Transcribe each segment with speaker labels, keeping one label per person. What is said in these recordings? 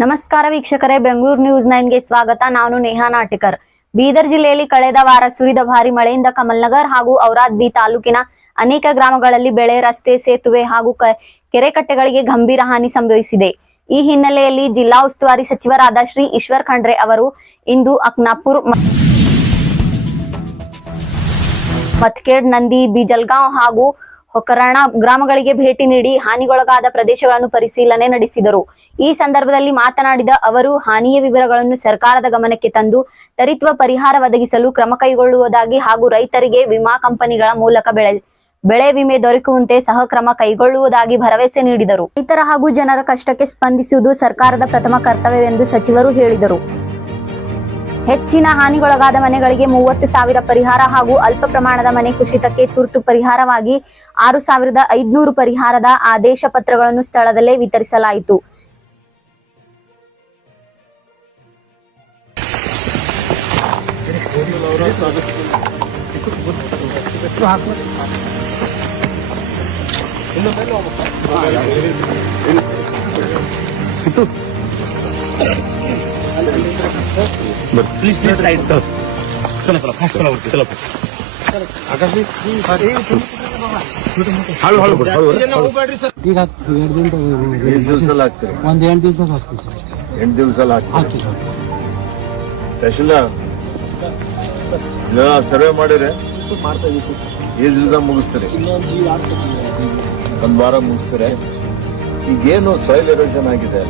Speaker 1: ನಮಸ್ಕಾರ ವೀಕ್ಷಕರೇ, ಬೆಂಗಳೂರು ನ್ಯೂಸ್ ನೈನ್ಗೆ ಸ್ವಾಗತ. ನಾನು ನೇಹಾ ನಾಟಿಕರ್. ಬೀದರ್ ಜಿಲ್ಲೆಯಲ್ಲಿ ಕಳೆದ ವಾರ ಸುರಿದ ಭಾರಿ ಮಳೆಯಿಂದ ಕಮಲ್ನಗರ್ ಹಾಗೂ ಔರಾದ್ಬಿ ತಾಲೂಕಿನ ಅನೇಕ ಗ್ರಾಮಗಳಲ್ಲಿ ಬೆಳೆ, ರಸ್ತೆ, ಸೇತುವೆ ಹಾಗೂ ಕೆರೆಕಟ್ಟೆಗಳಿಗೆ ಕೆರೆ ಕಟ್ಟೆಗಳಿಗೆ ಗಂಭೀರ ಹಾನಿ ಸಂಭವಿಸಿದೆ. ಈ ಹಿನ್ನೆಲೆಯಲ್ಲಿ ಜಿಲ್ಲಾ ಉಸ್ತುವಾರಿ ಸಚಿವರಾದ ಶ್ರೀ ಈಶ್ವರ್ ಖಂಡ್ರೆ ಅವರು ಇಂದು ಅಕ್ನಾಪುರ್ ಮತ್ಕೇಡ್ ನಂದಿ, ಬಿಜಲ್ಗಾಂವ್ ಹಾಗೂ ಹೊಕರಣ ಗ್ರಾಮಗಳಿಗೆ ಭೇಟಿ ನೀಡಿ ಹಾನಿಗೊಳಗಾದ ಪ್ರದೇಶಗಳನ್ನು ಪರಿಶೀಲನೆ ನಡೆಸಿದರು. ಈ ಸಂದರ್ಭದಲ್ಲಿ ಮಾತನಾಡಿದ ಅವರು, ಹಾನಿಯ ವಿವರಗಳನ್ನು ಸರ್ಕಾರದ ಗಮನಕ್ಕೆ ತಂದು ತರಿತ್ವ ಪರಿಹಾರ ಒದಗಿಸಲು ಕ್ರಮ ಕೈಗೊಳ್ಳುವುದಾಗಿ ಹಾಗೂ ರೈತರಿಗೆ ವಿಮಾ ಕಂಪನಿಗಳ ಮೂಲಕ ಬೆಳೆ ಬೆಳೆ ವಿಮೆ ದೊರಕುವಂತೆ ಸಹ ಕ್ರಮ ಕೈಗೊಳ್ಳುವುದಾಗಿ ಭರವಸೆ ನೀಡಿದರು. ರೈತರ ಹಾಗೂ ಜನರ ಕಷ್ಟಕ್ಕೆ ಸ್ಪಂದಿಸುವುದು ಸರ್ಕಾರದ ಪ್ರಥಮ ಕರ್ತವ್ಯವೆಂದು ಸಚಿವರು ಹೇಳಿದರು. ಹೆಚ್ಚಿನ ಹಾನಿಗೊಳಗಾದ ಮನೆಗಳಿಗೆ ಮೂವತ್ತು ಸಾವಿರ ಪರಿಹಾರ ಹಾಗೂ ಅಲ್ಪ ಪ್ರಮಾಣದ ಮನೆ ಕುಸಿತಕ್ಕೆ ತುರ್ತು ಪರಿಹಾರವಾಗಿ ಆರು ಸಾವಿರದ ಐದುನೂರು ಪರಿಹಾರದ ಆದೇಶ ಪತ್ರಗಳನ್ನು ಸ್ಥಳದಲ್ಲೇ ವಿತರಿಸಲಾಯಿತು.
Speaker 2: ಒಂದ್ ಎಂಟು ದಿವಸ
Speaker 3: ಎಂಟು ಸರ್ವೆ ಮಾಡಿದ್ರೆ ಎಷ್ಟು ದಿವಸ ಮುಗಿಸ್ತಾರೆ. ಒಂದ್ ವಾರ ಮುಗಿಸ್ತಾರೆ. ಈಗೇನು ಸಾಯಿಲ್ ಎರೋಷನ್ ಆಗಿದೆ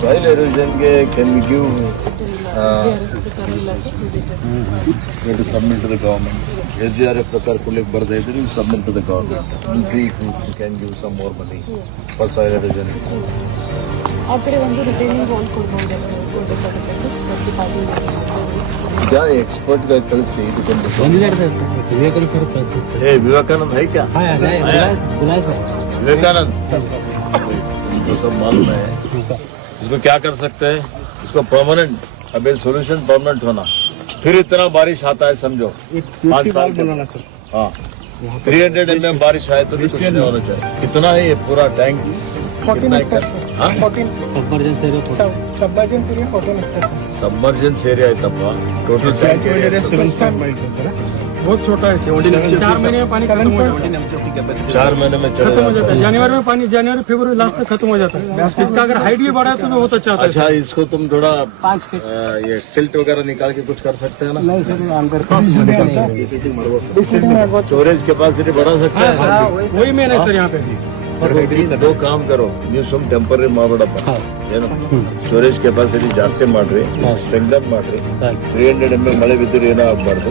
Speaker 3: soil ಎರೋಷನ್ಗೆ can give submit to the government S D R F ಪ್ರಕಾರ ಕೊಡ್ಲಿಕ್ಕೆ ಬರದೇ ಇದ್ರೆ ನೀವು submit to the government C can give some more money for soil erosion
Speaker 4: ಆ ಕಡೆ ಒಂದು ರಿಟೈನಿಂಗ್ ವಾಲ್ ಕೊಡ್ಬೋದು ಕೊಡ್ಬೇಕಾಗುತ್ತೆ ಸ್ವಲ್ಪ ಪಾರ್ಟಿ
Speaker 3: ಈಗ ಎಕ್ಸ್ಪರ್ಟ್ ಕಳಿಸಿ ಇದಕ್ಕೊಂದು
Speaker 2: ಬಂದಿದ್ದಾರೆ ಸರ್ ವಿವೇಕಾನಂದ ಸರ್ ಕಳ್ಸಿ.
Speaker 3: उनको सब मालूम है इसको क्या कर सकते हैं? इसको परमानेंट अब सोल्यूशन परमानेंट होना। फिर इतना बारिश आता है समझो। पाँच साल के हाँ थ्री हंड्रेड एम एम बारिश आए तो भी कुछ नहीं होना चाहिए। कितना है ये पूरा टैंक सबमर्जेंस एरिया है तब तो। टोटल टैंक
Speaker 5: बहुत छोटा है चार महीने में पानी खत्म हो जाता है
Speaker 3: चार महीने में चले
Speaker 5: खत्म हो
Speaker 3: जाता
Speaker 5: जाता है जनवरी में पानी जनवरी फरवरी लास्ट तक खत्म हो जाता है इसका अगर हाइट भी बढ़ा है तो भी बहुत अच्छा आता है
Speaker 3: अच्छा इसको तुम थोड़ा
Speaker 2: पाँच फीट
Speaker 3: अ, ये सिल्ट वगैरह निकाल के कुछ कर सकते हैं ना
Speaker 2: नहीं सर अंदर
Speaker 3: स्टोरेज कैपेसिटी बढ़ा सकते हैं
Speaker 5: वही मेन है सर यहाँ पे
Speaker 3: ದೋ ಕಾಮ್ ಕರೋ ನೀವು ಸುಮ್ ಟೆಂಪರರಿ ಮಾಡ್ಬೇಡಪ್ಪ ಏನು ಸ್ಟೋರೇಜ್ ಕೆಪಾಸಿಟಿ ಜಾಸ್ತಿ ಮಾಡ್ರಿ ಸ್ಟ್ರೆಂಗ್ ಮಾಡ್ರಿ ತ್ರೀ ಹಂಡ್ರೆಡ್ ಎಮ್ ಎಲ್ ಮಳೆ ಬಿದ್ದರೆ ಏನೋ ಆಗ್ಬಾರ್ದು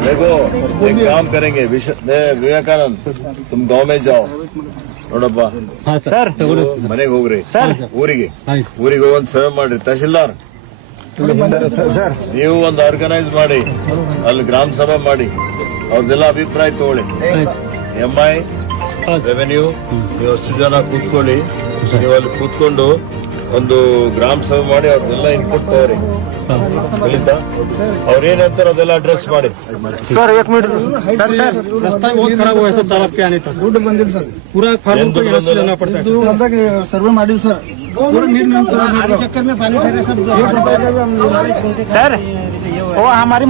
Speaker 3: देखो एक काम करेंगे विश- मैं- विवेकानंद तुम गांव में जाओ ನೋಡಪ್ಪ
Speaker 2: ಹಾ ಸರ್ ತಗೊಳ್ಳಿ
Speaker 3: ಮನೆಗೆ ಹೋಗ್ರಿ ಊರಿಗೆ
Speaker 2: ಆಯ್ತು
Speaker 3: ಊರಿಗೆ ಹೋಗಿ ಒಂದು ಸೇವೆ ಮಾಡ್ರಿ ತಹಶೀಲ್ದಾರ್ ನೀವು ಒಂದು ಆರ್ಗನೈಸ್ ಮಾಡಿ ಅಲ್ಲಿ ಗ್ರಾಮ ಸಭೆ ಮಾಡಿ ಅವ್ರದ್ದೆಲ್ಲ ಅಭಿಪ್ರಾಯ ತಗೊಳ್ಳಿ ಎಂ ಐ ರೆವೆನ್ಯೂ ನೀವು ಅಷ್ಟು ಜನ ಕೂತ್ಕೊಳ್ಳಿ ನೀವು ಅಲ್ಲಿ ಕೂತ್ಕೊಂಡು ಒಂದು ಗ್ರಾಮ ಸಭೆ ಮಾಡಿ ಅವ್ರನ್ನೆಲ್ಲ ಇನ್ಪುಟ್ ತಗೋರಿ ಕಲಿತಾ ಅವ್ರೇನ್ ಹೇಳ್ತಾರ ಅಡ್ರೆಸ್ ಮಾಡಿ
Speaker 6: ಸರ್
Speaker 5: ಸರ್ ಸರ್
Speaker 2: ಸರ್ ಓ ಹಮಾರಿ